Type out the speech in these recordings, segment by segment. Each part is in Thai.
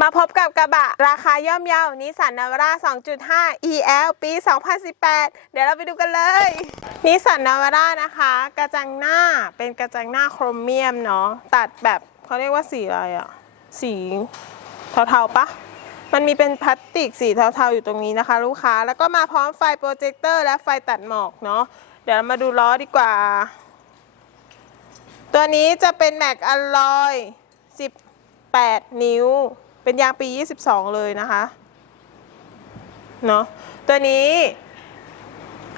มาพบกับกระบะ ราคาย่อมเยานิสันนาวร่า 2.5 EL ปี 2018 เดี๋ยวเราไปดูกันเลยนิสันนาวร่านะคะ กระจังหน้าเป็นกระจังหน้าโครเมียมเนาะตัดแบบเขาเรียกว่าสีอะไรอะสีเทาๆปะมันมีเป็นพลาสติกสีเทาๆอยู่ตรงนี้นะคะ ลูกค้าแล้วก็มาพร้อมไฟโปรเจคเตอร์และไฟตัดหมอกเนาะเดี๋ยวเรามาดูล้อดีกว่า ตัวนี้จะเป็นแม็กอลลอย18 นิ้ว เป็นยางปี 22 เลยนะคะเนาะตัวนี้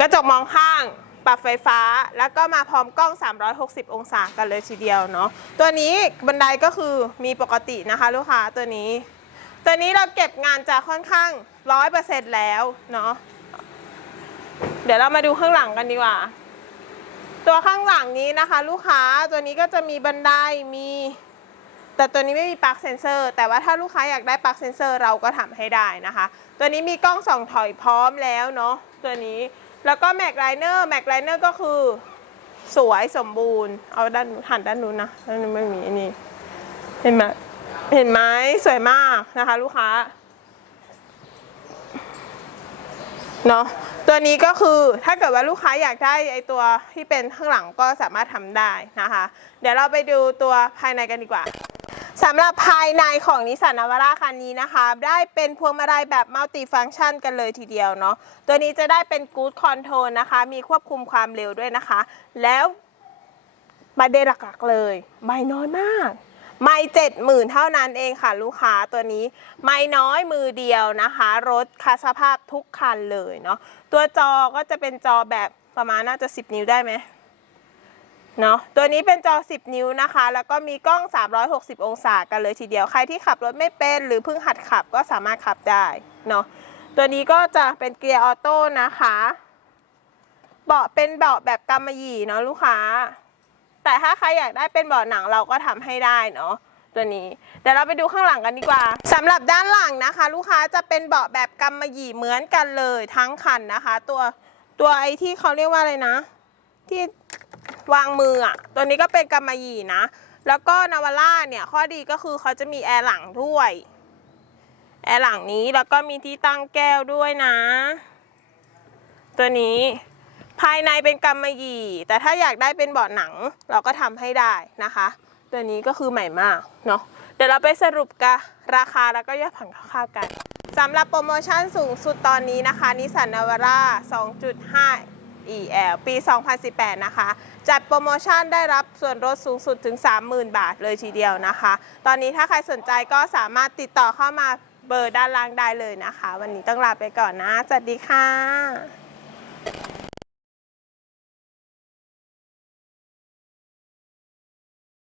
กระจกมองข้างปรับไฟฟ้าแล้วก็มาพร้อมกล้อง 360 องศากันเลยทีเดียวเนาะตัวนี้บันไดก็คือมีปกตินะคะลูกค้าตัวนี้ ตัวนี้เราเก็บงานจะค่อนข้างร้อยเปอร์เซ็นต์แล้วเนาะเดี๋ยวเรามาดูข้างหลังกันดีกว่า ตัวข้างหลังนี้นะคะ ลูกค้าตัวนี้ก็จะมีบันไดมี แต่ตัวนี้ไม่มีปลั๊กเซนเซอร์ แต่ว่าถ้าลูกค้าอยากได้ปลั๊กเซนเซอร์เราก็ทำให้ได้นะคะ ตัวนี้มีกล้องส่องถอยพร้อมแล้วเนาะตัวนี้แล้วก็แม็กไลเนอร์แม็กไลเนอร์ก็คือสวยสมบูรณ์ เอาด้านหันด้านนู้นนะด้านนู้นไม่มีอันนี้เห็นไหมเห็นไหมสวยมากนะคะ ลูกค้าเนาะตัวนี้ก็คือถ้าเกิดว่าลูกค้าอยากได้ไอตัวที่เป็นข้างหลังก็สามารถทำได้นะคะ เดี๋ยวเราไปดูตัวภายในกันดีกว่า สำหรับภายในของนิสสันนาวาร่าคันนี้นะคะ ได้เป็นพวงมาลัยแบบมัลติฟัง c t ชันกันเลยทีเดียวเนาะตัวนี้จะได้เป็นกู๊ดคอนโทรลนะคะ มีควบคุมความเร็วด้วยนะคะ แล้วประเด็นหลักๆเลย ไม่น้อยมากไม่เจ็ดหมื่นเท่านั้นเองค่ะ ลูกค้าตัวนี้ ไม่น้อยมือเดียวนะคะ รถคัสภาพทุกคันเลยเนาะตัวจอก็จะเป็นจอแบบประมาณน่าจะ 10 นิ้วได้ไหม เนาะตัวนี้เป็นจอ 10 นิ้วนะคะ แล้วก็มีกล้อง 360 องศากันเลยทีเดียว ใครที่ขับรถไม่เป็น หรือเพิ่งหัดขับก็สามารถขับได้เนาะตัวนี้ก็จะเป็นเกียร์ออโต้นะคะเบาะเป็นเบาะแบบกำมะหยี่เนาะลูกค้า แต่ถ้าใครอยากได้เป็นเบาะหนังเราก็ทำให้ได้เนาะตัวนี้เดี๋ยวเราไปดูข้างหลังกันดีกว่าสำหรับด้านหลังนะคะ ลูกค้าจะเป็นเบาะแบบกำมะหยี่เหมือนกันเลยทั้งคันนะคะ ตัวตัวไอที่เขาเรียกว่าอะไรนะ ที่ วางมืออะตัวนี้ก็เป็นกำมะหยี่นะ แล้วก็นาวาร่าเนี่ยข้อดีก็คือเขาจะมีแอร์หลังด้วยแอร์หลังนี้แล้วก็มีที่ตั้งแก้วด้วยนะ ตัวนี้ภายในเป็นกำมะหยี่แต่ถ้าอยากได้เป็นเบาะหนังเราก็ทำให้ได้นะคะ ตัวนี้ก็คือใหม่มากเนาะเดี๋ยวเราไปสรุปกันราคาแล้วก็ยอดผ่อนคร่าวๆกันสำหรับโปรโมชั่นสูงสุดตอนนี้นะคะนิสสันนาวาร่า2.5 EL ปี 2018 นะคะ จัดโปรโมชั่นได้รับส่วนลดสูงสุดถึง 30,000 บาทเลยทีเดียวนะคะ ตอนนี้ถ้าใครสนใจก็สามารถติดต่อเข้ามาเบอร์ด้านล่างได้เลยนะคะ วันนี้ต้องลาไปก่อนนะ สวัสดีค่ะ